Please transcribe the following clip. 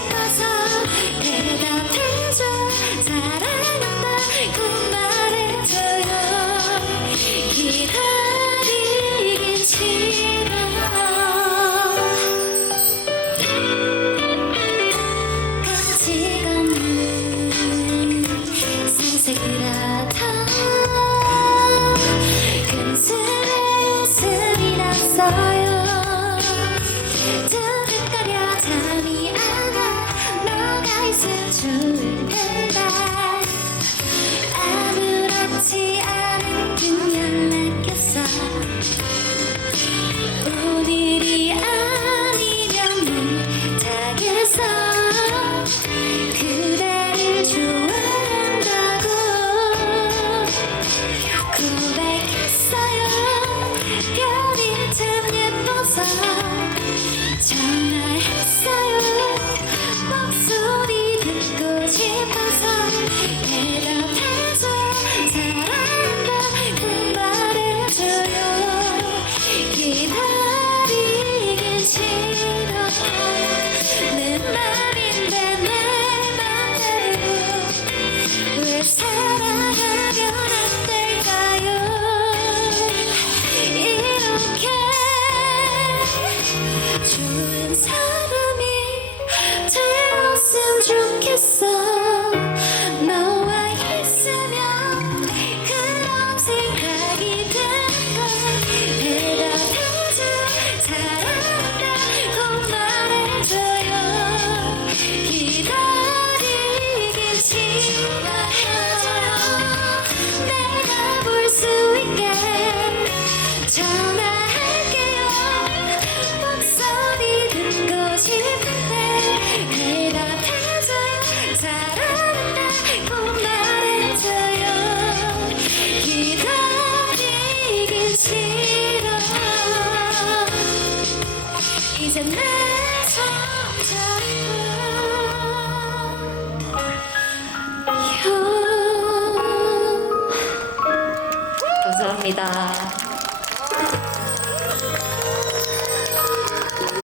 싶어서 대답해줘. 사랑한다고 말해줘요. 기다리긴 싫어. 가식 없는 색을 하다 금슬에 웃음이 났어요. 두 눈 가려 잠이 안 와. 너가 있으면 좋을 텐데. 아무렇지 않은 그냥 맡겼어. 오늘이 아니면 못하겠어. 그대를 좋아한다고 고백했어요. 별이 참 예뻐서 전화했어요. 목소리 듣고 싶어서 대답해줘. 사랑한다고 말해줘요. 기다리긴 싫어. 내 맘인데 내 맘대로 왜 사랑하면 안 될까요? 이렇게 좋은 사람이 되었으면 좋겠어. 너와 있으면 그런 생각이 들걸. 대답해줘. 사랑한다고 말해줘요. 기다리긴 싫어. 내가 볼 수 있게 전화할게요. 목소리 듣고 싶은데 대답해줘. 사랑한다고 말해줘요. 기다리긴 싫어. 이제 내 손 잡고 감사합니다.